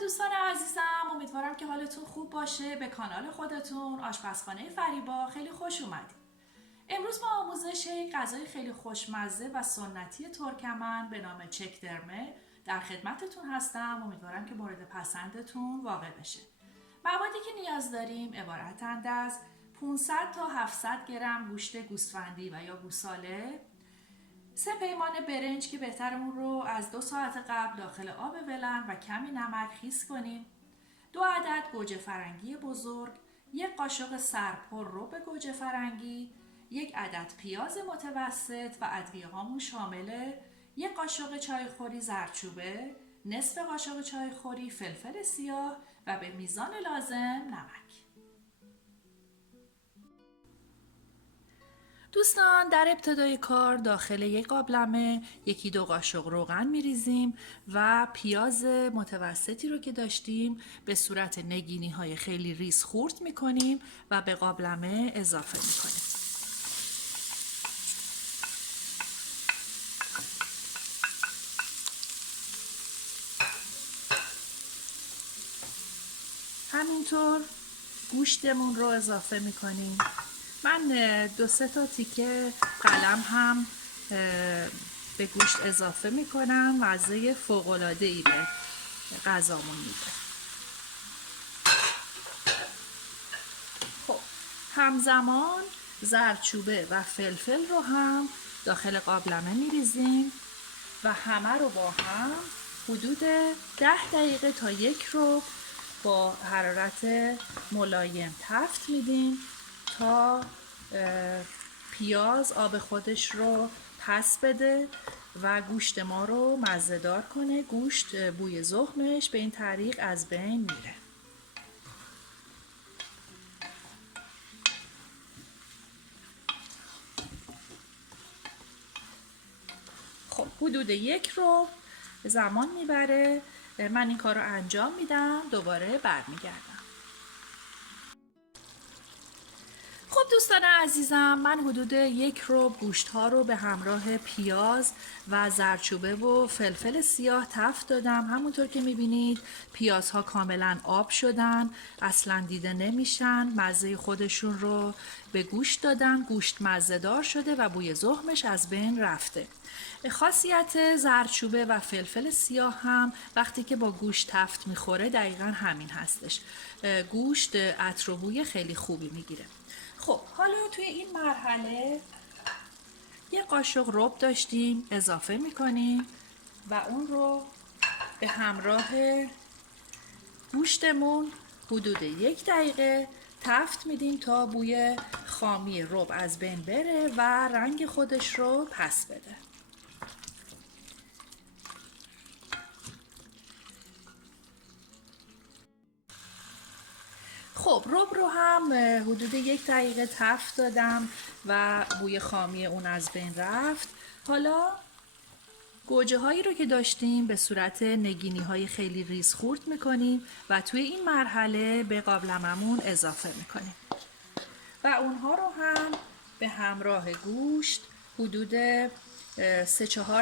دوستان عزیزم، امیدوارم که حالتون خوب باشه. به کانال خودتون آشپزخانه فریبا خیلی خوش اومدید. امروز با آموزش یک غذای خیلی خوشمزه و سنتی ترکمن به نام چکدرمه در خدمتتون هستم. امیدوارم که مورد پسندتون واقع بشه. موادی که نیاز داریم عبارتند از 500 تا 700 گرم گوشت گوسفندی و یا گوساله، 3 پیمان برنج که بهتر اون رو از 2 ساعت قبل داخل آب ولرم و کمی نمک خیس کنیم، 2 عدد گوجه فرنگی بزرگ، 1 قاشق سرپر رب گوجه فرنگی، 1 عدد پیاز متوسط و ادویه‌هامون شامل 1 قاشق چایخوری زردچوبه، نصف قاشق چایخوری فلفل سیاه و به میزان لازم نمک. دوستان، در ابتدای کار داخل یک قابلمه 1-2 قاشق روغن میریزیم و پیاز متوسطی رو که داشتیم به صورت نگینی های خیلی ریز خورد میکنیم و به قابلمه اضافه میکنیم. همینطور گوشتمون رو اضافه میکنیم. من 2-3 تا تیکه قلم هم به گوشت اضافه میکنم. مزه فوق‌العاده‌ای به غذامون میده. خب همزمان زردچوبه و فلفل رو هم داخل قابلمه میریزیم و همه رو با هم حدود 10 دقیقه تا 1 رو با حرارت ملایم تفت میدیم تا پیاز آب خودش رو پس بده و گوشت ما رو مزه‌دار کنه. گوشت بوی زخمش به این طریق از بین میره. خب حدود 1 رو زمان میبره. من این کار رو انجام میدم، دوباره برمیگردم. خب دوستان عزیزم، من حدود 1 رو گوشت ها رو به همراه پیاز و زردچوبه و فلفل سیاه تفت دادم. همونطور که میبینید پیازها کاملا آب شدن، اصلا دیده نمیشن، مزه خودشون رو به گوشت دادن، گوشت مزه دار شده و بوی زخمش از بین رفته. خاصیت زردچوبه و فلفل سیاه هم وقتی که با گوشت تفت میخوره دقیقا همین هستش. گوشت عطر و بوی خیلی خوبی میگیره. خب حالا توی این مرحله 1 قاشق رب داشتیم اضافه میکنیم و اون رو به همراه گوشتمون حدود 1 دقیقه تفت میدیم تا بوی خامی رب از بین بره و رنگ خودش رو پس بده. خب رب رو هم حدود 1 دقیقه تفت دادم و بوی خامی اون از بین رفت. حالا گوجه هایی رو که داشتیم به صورت نگینی های خیلی ریز خورد میکنیم و توی این مرحله به قابلممون اضافه میکنیم و اونها رو هم به همراه گوشت حدود 3-4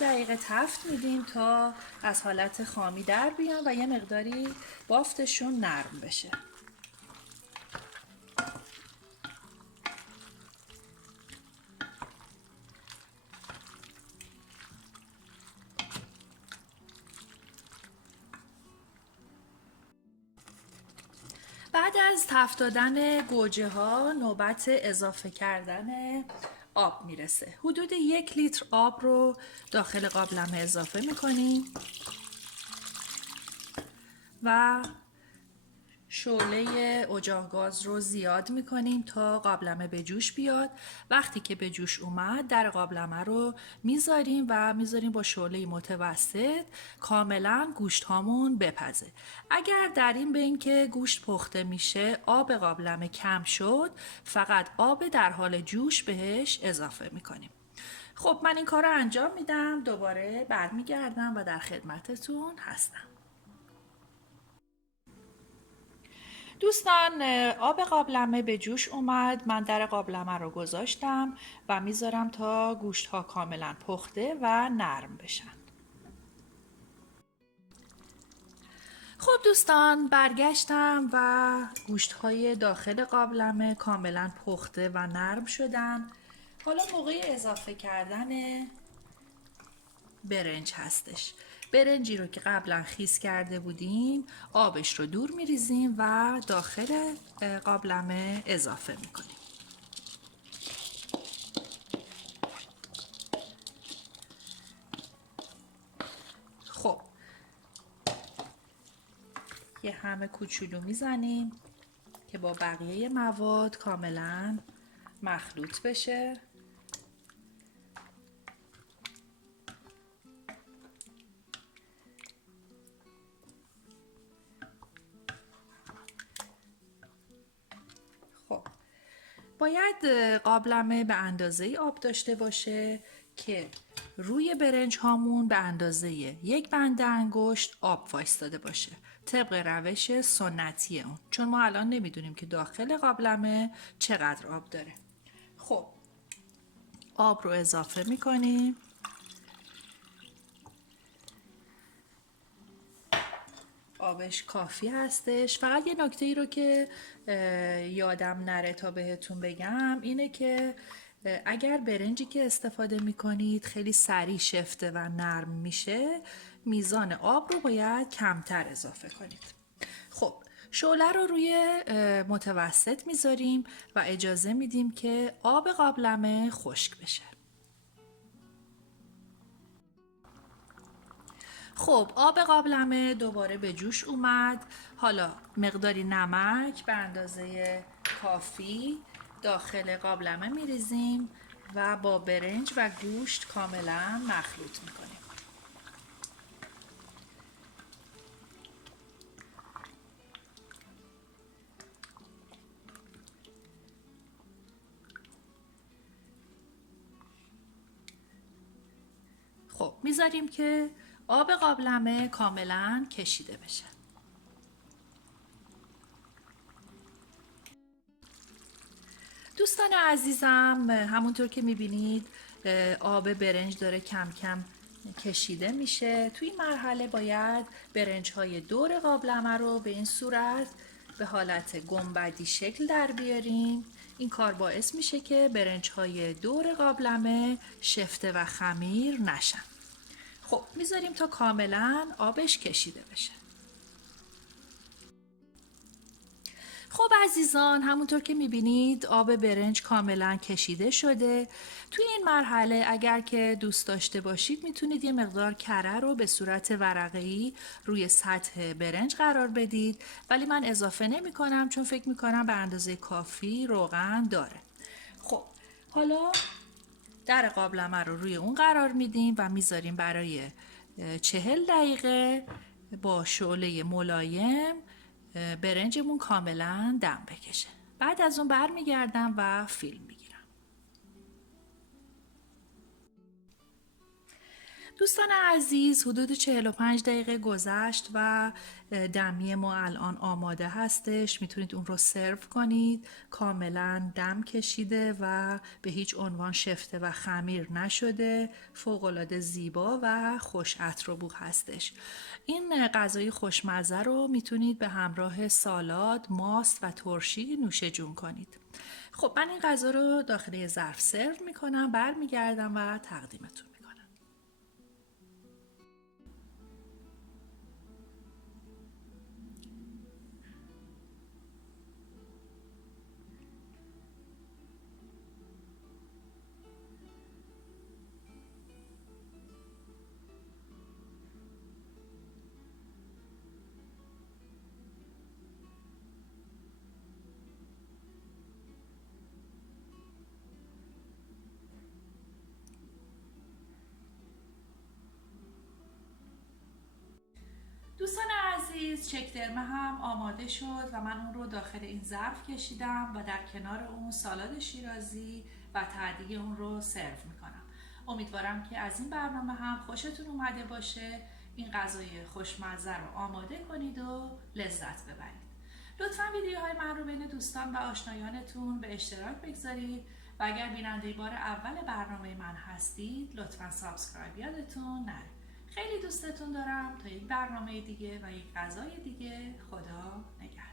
دقیقه تفت میدیم تا از حالت خامی در بیان و یه مقداری بافتشون نرم بشه. بعد از تفت دادن گوجه ها نوبت اضافه کردن آب میرسه. حدود 1 لیتر آب رو داخل قابلمه اضافه میکنیم و شعله اجاق گاز رو زیاد میکنیم تا قابلمه به جوش بیاد. وقتی که به جوش اومد در قابلمه رو میذاریم و میذاریم با شعله متوسط کاملا گوشت هامون بپزه. اگر در این بین که گوشت پخته میشه آب قابلمه کم شد، فقط آب در حال جوش بهش اضافه میکنیم. خب من این کار رو انجام میدم، دوباره برمیگردم و در خدمتتون هستم. دوستان، آب قابلمه به جوش اومد. من در قابلمه رو گذاشتم و میذارم تا گوشت ها کاملا پخته و نرم بشن. خب دوستان، برگشتم و گوشت‌های داخل قابلمه کاملا پخته و نرم شدن. حالا موقع اضافه کردن برنج هستش. برنجی رو که قبلا خیس کرده بودیم آبش رو دور میریزیم و داخل قابلمه اضافه میکنیم. خب یه همه کوچولو میزنیم که با بقیه مواد کاملا مخلوط بشه. خب باید قابلمه به اندازه آب داشته باشه که روی برنج هامون به اندازه 1 بند انگشت آب وایستاده باشه، طبق روش سنتی اون، چون ما الان نمیدونیم که داخل قابلمه چقدر آب داره. خب آب رو اضافه میکنیم. آبش کافی هستش. فقط یه نکته ای رو که یادم نره تا بهتون بگم اینه که اگر برنجی که استفاده میکنید خیلی سریع شفته و نرم میشه، میزان آب رو باید کمتر اضافه کنید. خب شعله رو روی متوسط میذاریم و اجازه میدیم که آب قابلمه خشک بشه. خب آب قابلمه دوباره به جوش اومد. حالا مقداری نمک به اندازه کافی داخل قابلمه میریزیم و با برنج و گوشت کاملا مخلوط میکنیم. خب میذاریم که آب قابلمه کاملا کشیده بشه. دوستان عزیزم، همونطور که میبینید آب برنج داره کم کم کشیده میشه. توی این مرحله باید برنج های دور قابلمه رو به این صورت به حالت گنبدی شکل در بیاریم. این کار باعث میشه که برنج های دور قابلمه شفته و خمیر نشن. خب میذاریم تا کاملا آبش کشیده بشه. خب عزیزان، همونطور که میبینید آب برنج کاملا کشیده شده. توی این مرحله اگر که دوست داشته باشید میتونید یه مقدار کره رو به صورت ورقه‌ای روی سطح برنج قرار بدید، ولی من اضافه نمی کنم چون فکر میکنم به اندازه کافی روغن داره. خب حالا در قابلمه رو روی اون قرار میدیم و میذاریم برای 40 دقیقه با شعله ملایم برنجمون کاملا دم بکشه. بعد از اون برمیگردم و فیلم میگیرم. دوستان عزیز، حدود 45 دقیقه گذشت و دمی ما الان آماده هستش. میتونید اون رو سرو کنید. کاملا دم کشیده و به هیچ عنوان شفته و خمیر نشده. فوق‌العاده زیبا و خوش عطر و بو هستش. این غذای خوشمزه رو میتونید به همراه سالاد، ماست و ترشی نوشه جون کنید. خب من این غذا رو داخل ظرف سرو میکنم، برمیگردم و تقدیمتون. دوستان عزیز، چکدرمه هم آماده شد و من اون رو داخل این ظرف کشیدم و در کنار اون سالاد شیرازی و تعدیه اون رو سرو میکنم. امیدوارم که از این برنامه هم خوشتون اومده باشه. این غذای خوشمزه رو آماده کنید و لذت ببرید. لطفا ویدیوهای من رو بین دوستان و آشنایانتون به اشتراک بگذارید و اگر بیننده بار اول برنامه من هستید لطفا سابسکرایب یادتون نره. خیلی دوستتون دارم. تا یک برنامه دیگه و یک غذای دیگه، خدا نگهدار.